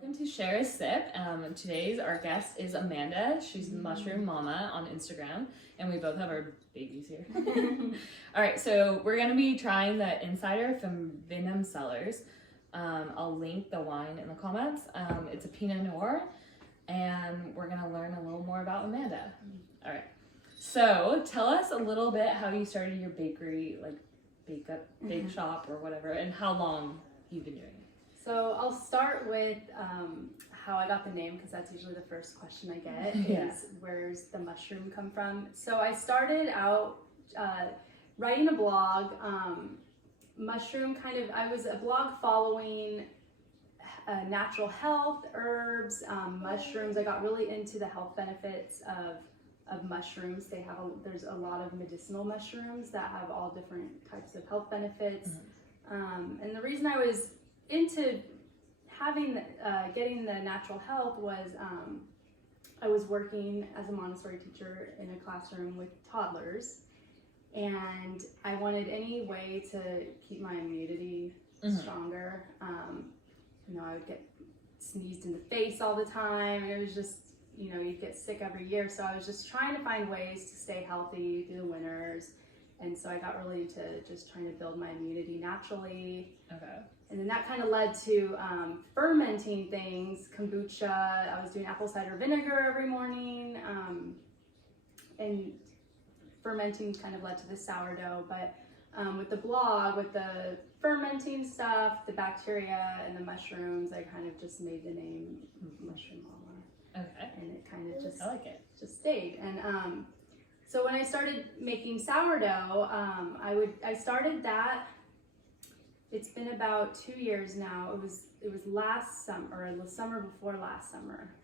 Welcome to Share a Sip. Today's our guest is Amanda. She's Mushroom Momma on Instagram, and we both have our babies here. All right, so we're gonna be trying the Insider from Vinum Cellars. I'll link the wine in the comments. It's a Pinot Noir, and we're gonna learn a little more about Amanda. All right, so tell us a little bit how you started your bakery, like bake shop or whatever, and how long you've been doing it. So I'll start with how I got the name, because that's usually the first question I get, is where's the mushroom come from? So I started out writing a blog, mushroom I was a blog following natural health, herbs, mushrooms. I got really into the health benefits of mushrooms. There's a lot of medicinal mushrooms that have all different types of health benefits. And the reason I was into getting the natural health was I was working as a Montessori teacher in a classroom with toddlers, and I wanted any way to keep my immunity stronger. I would get sneezed in the face all the time, and it was just, you'd get sick every year. So I was just trying to find ways to stay healthy through the winters. And so I got really into just trying to build my immunity naturally. Okay. And then that kind of led to fermenting things, kombucha. I was doing apple cider vinegar every morning. And fermenting kind of led to the sourdough. But with the blog, with the fermenting stuff, the bacteria and the mushrooms, I kind of just made the name Mushroom Momma. Okay. And it kind of just, I like it. Just stayed. And so when I started making sourdough, I started that. It's been about 2 years now. It was last summer, or the summer before last summer.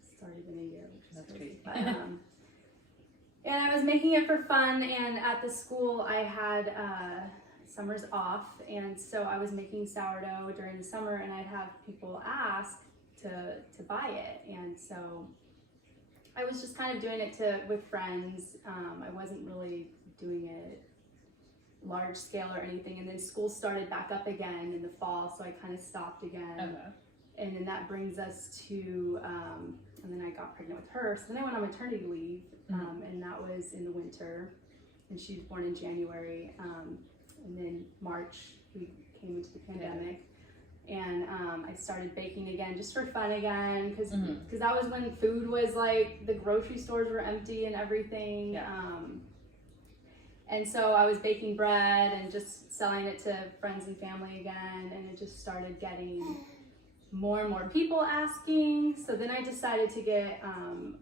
It's already been a year, which is crazy. But, and I was making it for fun, and at the school I had summers off, and so I was making sourdough during the summer, and I'd have people ask to buy it, and so I was just kind of doing it with friends. I wasn't really doing it large scale or anything, and then school started back up again in the fall, so I kind of stopped again. Okay. And then that brings us to, and then I got pregnant with her, so then I went on maternity leave, and that was in the winter, and she was born in January, and then March we came into the pandemic. And I started baking again just for fun again, because that was when food was like, the grocery stores were empty and everything. And so I was baking bread and just selling it to friends and family again, and it just started getting more and more people asking. So then I decided to get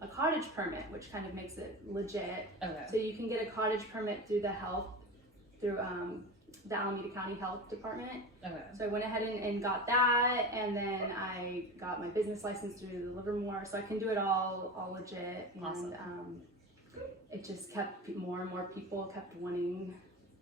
a cottage permit, which kind of makes it legit. Okay. So you can get a cottage permit through the Alameda County Health Department. Okay. So I went ahead and got that, and then I got my business license through the Livermore, so I can do it all legit. And awesome. It just kept, more and more people kept wanting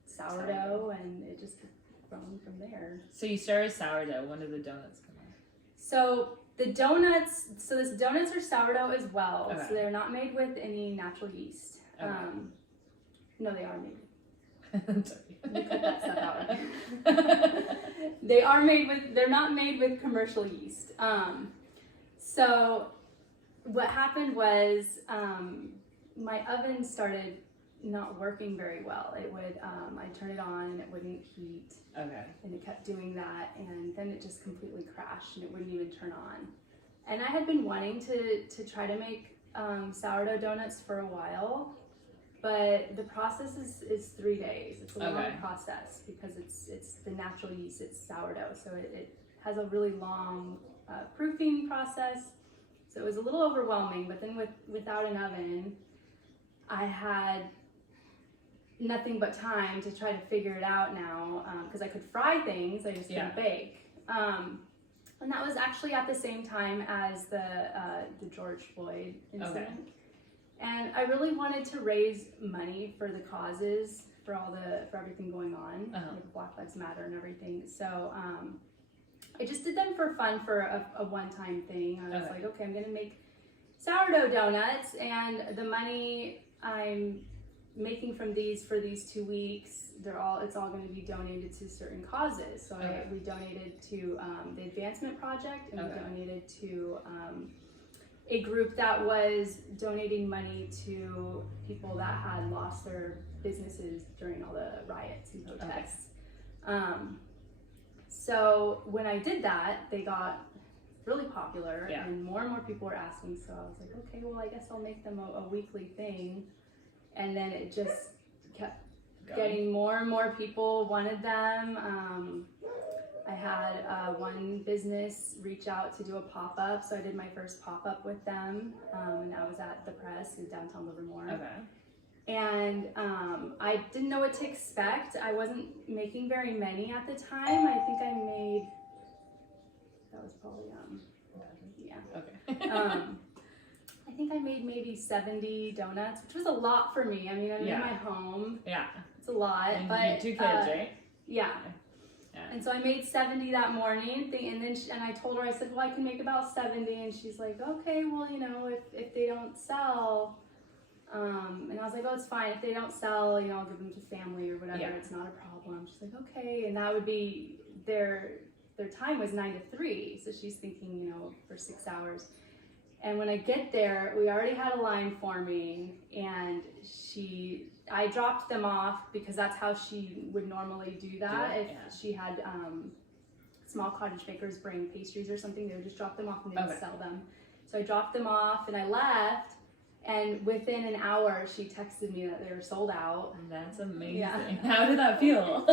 sourdough, and it just kept growing from there. So you started sourdough. When did the donuts come out? So the donuts, the donuts are sourdough as well. Okay. So they're not made with any natural yeast. Okay. No, they are made. You cut that stuff out. They're not made with commercial yeast. So what happened was my oven started not working very well. It would, I'd turn it on and it wouldn't heat. Okay. And it kept doing that, and then it just completely crashed and it wouldn't even turn on. And I had been wanting to try to make sourdough donuts for a while. But the process is 3 days. It's a long process because it's the natural yeast, it's sourdough. So it has a really long proofing process. So it was a little overwhelming, but then without an oven, I had nothing but time to try to figure it out now, because I could fry things, I just couldn't bake. And that was actually at the same time as the George Floyd incident. Okay. And I really wanted to raise money for the causes, for everything going on, like Black Lives Matter and everything. So I just did them for fun, for a one-time thing. I was like, okay, I'm gonna make sourdough donuts, and the money I'm making from these for these 2 weeks. It's all going to be donated to certain causes. So we donated to the Advancement Project, and we donated to a group that was donating money to people that had lost their businesses during all the riots and protests. So when I did that, they got really popular, and more people were asking. So I was like, okay, well, I guess I'll make them a weekly thing. And then it just kept getting more and more people wanted them. I had one business reach out to do a pop-up, so I did my first pop-up with them, and that was at the Press in downtown Livermore. And I didn't know what to expect. I wasn't making very many at the time. I think I made, that was probably, I think I made maybe 70 donuts, which was a lot for me. I mean, I'm in my home. It's a lot. And but you have 2 kids, right? Yeah. And so I made 70 that morning, and then I told her, I said, well, I can make about 70, and she's like, okay, well, you know, if they don't sell, and I was like, oh, it's fine. If they don't sell, you know, I'll give them to family or whatever. It's not a problem. She's like, okay, and that would be their time was 9 to 3, so she's thinking, you know, for 6 hours. And when I get there, we already had a line forming, and I dropped them off because that's how she would normally do that. If she had small cottage bakers bring pastries or something, they would just drop them off and they would sell them. So I dropped them off and I left, and within an hour she texted me that they were sold out. That's amazing. How did that feel?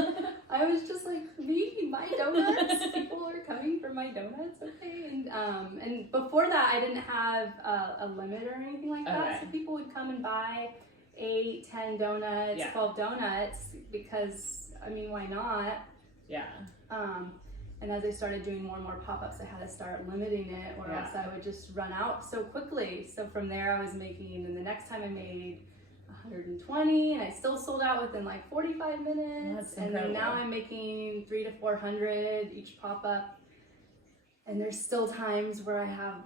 I was just like, me, my donuts? People are coming for my donuts? Okay. And before that, I didn't have a limit or anything like that. So people would come and buy 8, 10 donuts, 12 donuts, because, I mean, why not? And as I started doing more and more pop-ups, I had to start limiting it, or else I would just run out so quickly. So from there, I was making, and the next time I made 120, and I still sold out within like 45 minutes. And then now I'm making 300 to 400 each pop-up. And there's still times where I have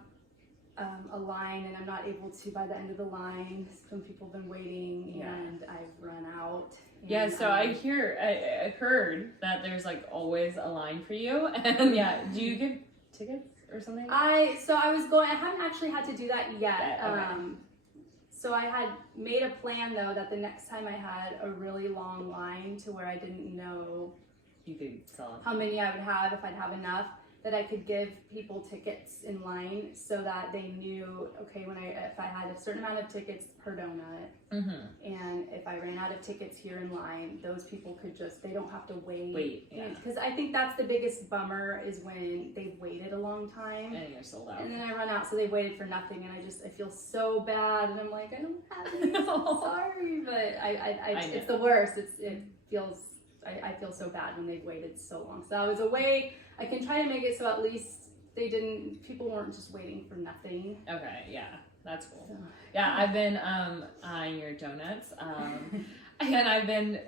a line and I'm not able to by the end of the line. Some people have been waiting and I've run out. And, so I heard that there's like always a line for you. And do you give tickets or something? I haven't actually had to do that yet. So I had made a plan though that the next time I had a really long line to where I didn't know you could sell how many I would have, if I'd have enough, that I could give people tickets in line so that they knew, okay, if I had a certain amount of tickets per donut, and if I ran out of tickets here in line, those people they don't have to wait. Because I think that's the biggest bummer, is when they've waited a long time. And you're sold out. And then I run out, so they waited for nothing, and I feel so bad, and I'm like, I don't have any, I'm sorry, but it's the worst. I feel so bad when they've waited so long. So that was a way I can try to make it so at least people weren't just waiting for nothing. Okay, that's cool. So, I've been eyeing your donuts, and I've been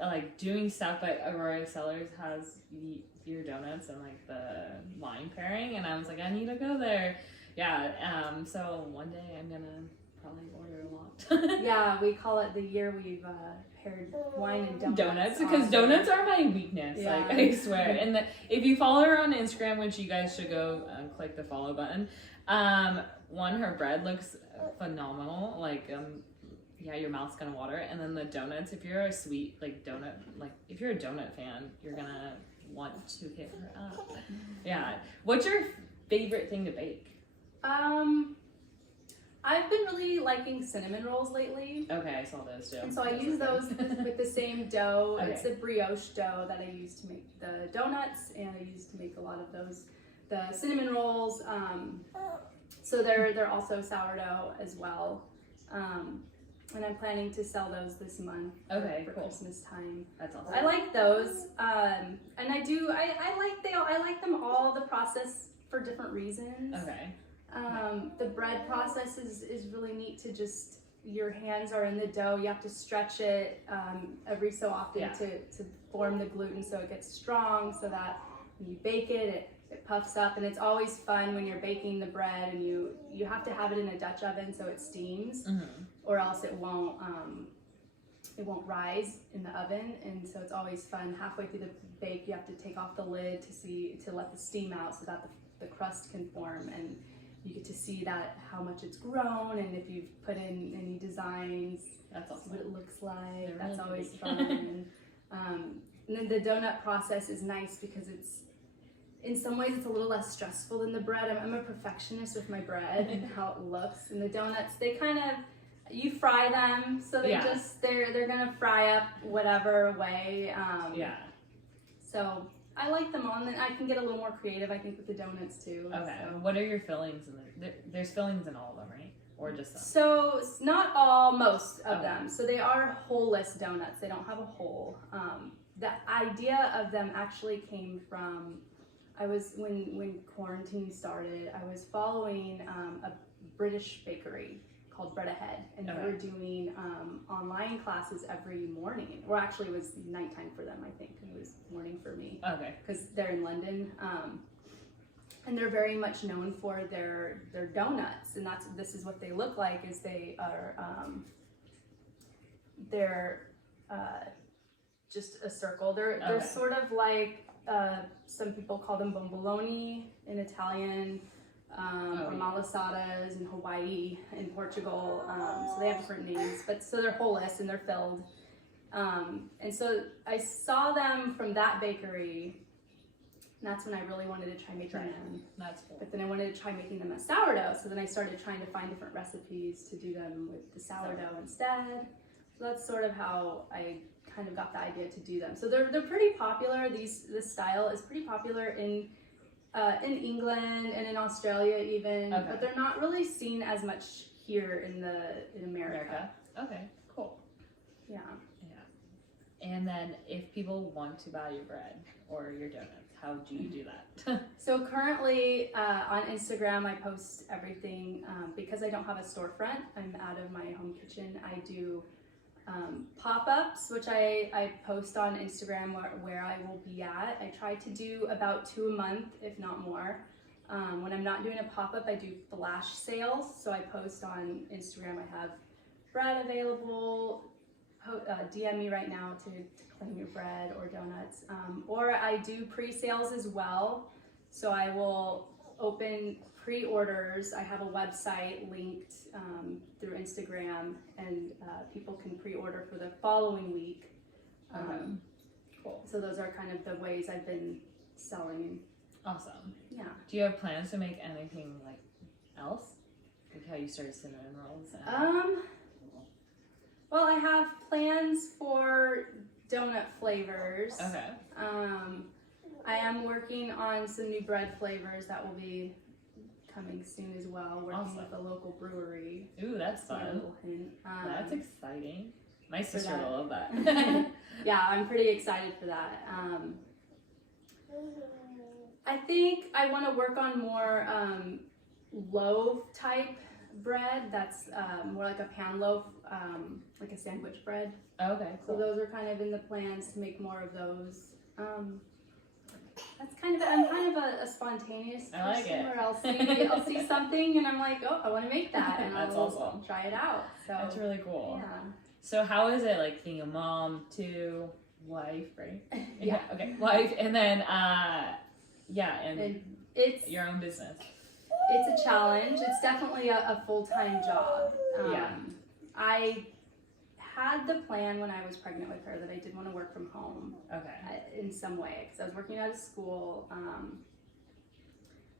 like doing stuff, but Aurora Cellars has your donuts and like the wine pairing, and I was like, I need to go there. So one day I'm gonna probably order a lot. We call it the year we've paired wine and donuts. Because donuts are my weakness, like I swear. And if you follow her on Instagram, which you guys should go click the follow button, her bread looks phenomenal. Like your mouth's gonna water. And then the donuts, if you're a sweet if you're a donut fan, you're gonna want to hit her up. What's your favorite thing to bake? I've been really liking cinnamon rolls lately. Okay, I saw those too. And so I use those with the same dough. It's a brioche dough that I use to make the donuts, and I use to make a lot of the cinnamon rolls. So they're also sourdough as well. And I'm planning to sell those this month for Christmas time. That's awesome. I like those. And I like them all, the process for different reasons. Okay. The bread process is really neat to just, your hands are in the dough, you have to stretch it every so often to form the gluten so it gets strong, so that when you bake it puffs up. And it's always fun when you're baking the bread and you have to have it in a Dutch oven so it steams, or else it won't it won't rise in the oven, and so it's always fun. Halfway through the bake, you have to take off the lid to let the steam out so that the crust can form, and you get to see that how much it's grown, and if you've put in any designs, that's awesome. What it looks like. They're that's really always pretty. fun. And then the donut process is nice because it's, in some ways, it's a little less stressful than the bread. I'm a perfectionist with my bread and how it looks. And the donuts, they kind of, you fry them, so they're gonna fry up whatever way. So I like them all, and then I can get a little more creative, I think, with the donuts too. Okay. So. What are your fillings in there? There's fillings in all of them, right? Or just some? So not all, most of them. So they are whole-less donuts. They don't have a hole. The idea of them actually came from, when quarantine started, I was following a British bakery called Wineadette, and they were doing online classes every morning. Well, actually, it was nighttime for them, I think. It was morning for me. Okay. Because they're in London. And they're very much known for their donuts, and this is what they look like. Is they are just a circle. They're sort of like some people call them bomboloni in Italian, or malasadas in Hawaii, in Portugal. So they have different names, but so they're whole-less and they're filled. And so I saw them from that bakery. And that's when I really wanted to try making them. That's cool. But then I wanted to try making them as sourdough. So then I started trying to find different recipes to do them with the sourdough instead. So that's sort of how I kind of got the idea to do them. So they're pretty popular. This style is pretty popular in England and in Australia even. Okay. But they're not really seen as much here in America. Okay, cool. Yeah. Yeah. And then if people want to buy your bread or your donuts, how do you do that? So currently on Instagram, I post everything because I don't have a storefront. I'm out of my home kitchen. I do pop-ups, which I post on Instagram where I will be at. I try to do about 2 a month, if not more. When I'm not doing a pop-up, I do flash sales. So I post on Instagram. I have bread available. DM me right now to claim your bread or donuts. Or I do pre-sales as well. So I will open pre-orders. I have a website linked through Instagram, and people can pre-order for the following week. Cool. So those are kind of the ways I've been selling. Awesome. Yeah. Do you have plans to make anything like else? Like how you started cinnamon rolls? And... Well, I have plans for donut flavors. Okay. I am working on some new bread flavors that will be coming soon as well. Working with a local brewery. Ooh, that's fun. A little hint. That's exciting. My sister will love that. Yeah, I'm pretty excited for that. I think I want to work on more loaf type bread that's more like a pan loaf, like a sandwich bread. Okay, cool. So those are kind of in the plans to make more of those. That's kind of, I'm kind of a spontaneous person. I like it. Where I'll see something and I'm like, oh, I want to make that, and That's I'll awesome. Try it out. So that's really cool. Yeah. So how is it like being a mom to wife, right? Yeah. Okay, wife, and then and it's your own business. It's a challenge. It's definitely a full-time job. I had the plan when I was pregnant with her that I did want to work from home. Okay. In some way, because I was working out of school.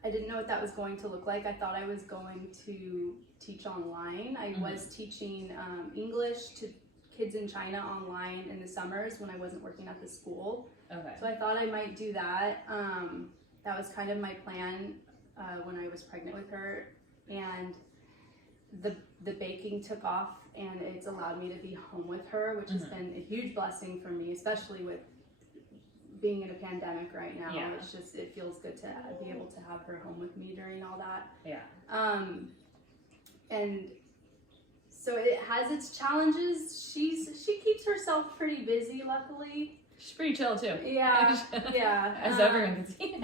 I didn't know what that was going to look like. I thought I was going to teach online. I was teaching English to kids in China online in the summers when I wasn't working at the school. Okay. So I thought I might do that. That was kind of my plan when I was pregnant with her, and the baking took off, and it's allowed me to be home with her, which has been a huge blessing for me, especially with being in a pandemic right now. Yeah. It's just, it feels good to be able to have her home with me during all that. Yeah. And so it has its challenges. She keeps herself pretty busy, luckily. She's pretty chill too. Yeah, yeah. As everyone can see.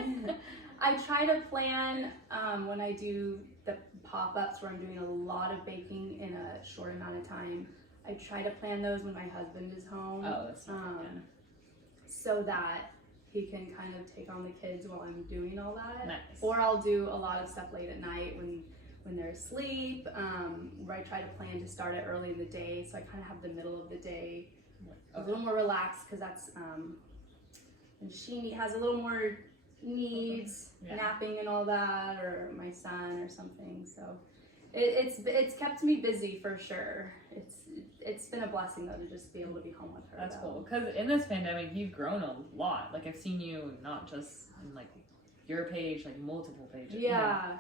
I try to plan when I do the pop-ups where I'm doing a lot of baking in a short amount of time. I try to plan those when my husband is home. Oh, that's smart, so that he can kind of take on the kids while I'm doing all that. Nice. Or I'll do a lot of stuff late at night when they're asleep, where I try to plan to start it early in the day, so I kind of have the middle of the day a little more relaxed, because that's and she has a little more needs, napping and all that, or my son or something. So it's kept me busy for sure. It's been a blessing though to just be able to be home with her. That's cool, because in this pandemic you've grown a lot. Like I've seen you not just in like your page, like multiple pages. Yeah.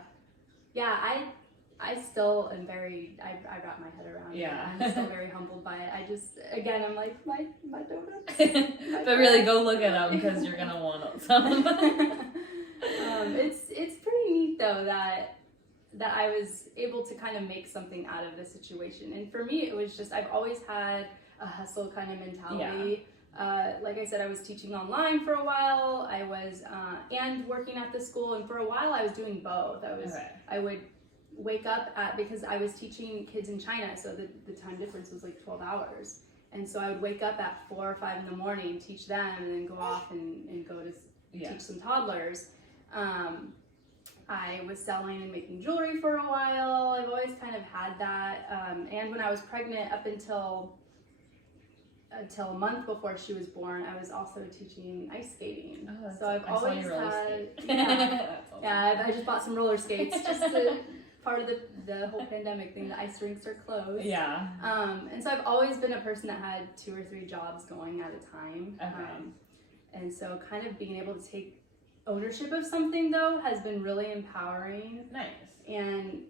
I still am very, I wrap my head around it. I'm still very humbled by it. I just, again, I'm like, my donuts. But really go look at them, because you're gonna want some. It's pretty neat though that I was able to kind of make something out of the situation. And for me, it was just, I've always had a hustle kind of mentality. Like I said, I was teaching online for a while. I was, and working at the school. And for a while I was doing both. I would wake up because I was teaching kids in China. So the time difference was like 12 hours. And so I would wake up at 4 or 5 in the morning, teach them, and then go off and go to teach some toddlers. I was selling and making jewelry for a while. I've always kind of had that. And when I was pregnant, up until a month before she was born, I was also teaching ice skating. Oh, so I've always had, awesome. I just bought some roller skates just to part of the whole pandemic thing. The ice rinks are closed. Yeah. And so I've always been a person that had 2 or 3 jobs going at a time. Okay. And so kind of being able to take ownership of something though has been really empowering. Nice. And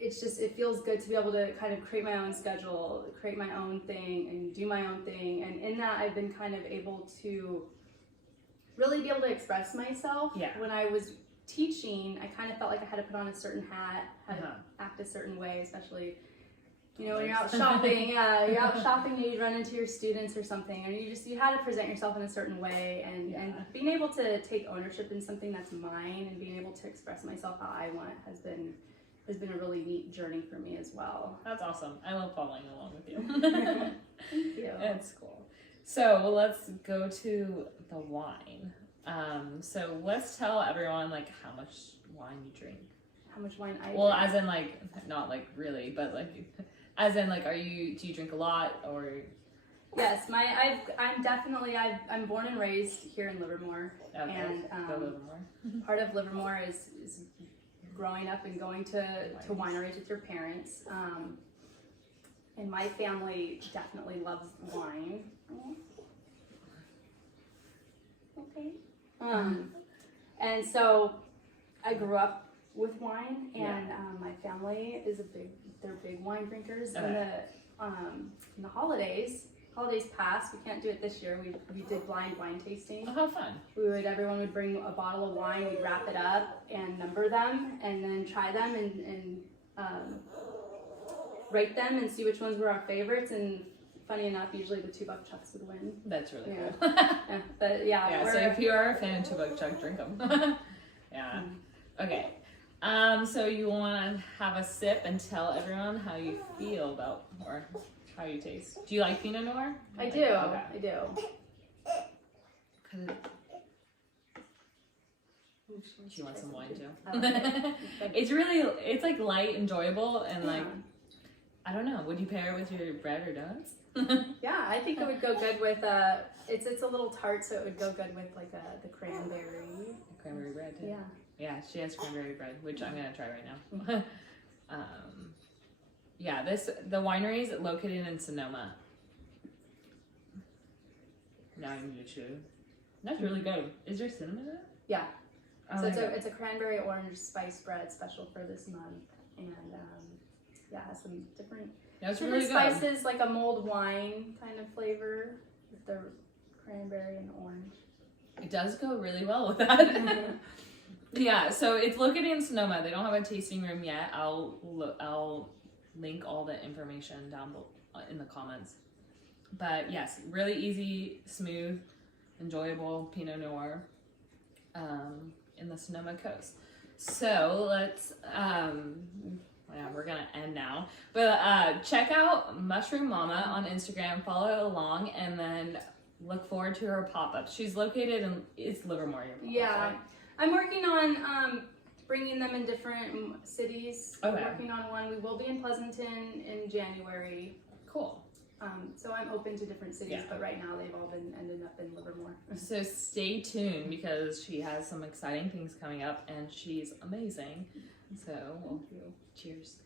it's just, it feels good to be able to kind of create my own schedule, create my own thing, and do my own thing. And in that, I've been kind of able to really be able to express myself. Yeah. When I was teaching, I kind of felt like I had to put on a certain hat, had to act a certain way, especially, you know, when you're out shopping. You're out shopping and you run into your students or something, and you had to present yourself in a certain way, and being able to take ownership in something that's mine and being able to express myself how I want has been a really neat journey for me as well. That's awesome. I love following along with you. Thank you. That's cool. So let's go to the wine. So let's tell everyone like how much wine you drink. How much wine I drink? Well, as in like, not like really, but like, as in like, do you drink a lot, or? Yes, I'm born and raised here in Livermore. Okay. And Go Livermore. part of Livermore is growing up and going to wineries with your parents. And my family definitely loves wine. Okay. And so I grew up with wine, and my family is they're big wine drinkers. Okay. In the holidays past, we can't do it this year. We did blind wine tasting. Oh, how fun. Everyone would bring a bottle of wine, we'd wrap it up and number them, and then try them and rate them and see which ones were our favorites. And funny enough, usually the 2 buck chucks would win. That's really cool. But so if you are a fan of 2 buck chuck, drink them. Yeah. Okay. So you want to have a sip and tell everyone how you feel about, or how you taste. Do you like Pinot Noir? I do. Okay. I do. She wants some wine too. I like it. It's like light, enjoyable, and like, I don't know, would you pair it with your bread or donuts? Yeah, I think it would go good with it's a little tart, so it would go good with like the cranberry. Cranberry bread too. Yeah. Yeah, she has cranberry bread, which I'm gonna try right now. The winery is located in Sonoma. Now I'm new to. That's really good. Is there cinnamon in it? Yeah. Oh, So it's a cranberry orange spice bread special for this month, and it has some different really spices, like a mulled wine kind of flavor with the cranberry and orange. It does go really well with that. Yeah, so it's located in Sonoma. They don't have a tasting room yet. I'll link all the information down in the comments. But yes, really easy, smooth, enjoyable Pinot Noir in the Sonoma coast. So let's yeah, we're gonna end now. But check out Mushroom Momma on Instagram, follow along, and then look forward to her pop-ups. She's located in, it's Livermore, your pop-ups, Yeah. right? I'm working on bringing them in different cities. Okay. I'm working on one. We will be in Pleasanton in January. Cool. So I'm open to different cities, Yeah. but right now they've all been ended up in Livermore. So stay tuned because she has some exciting things coming up and she's amazing. So, well, cheers.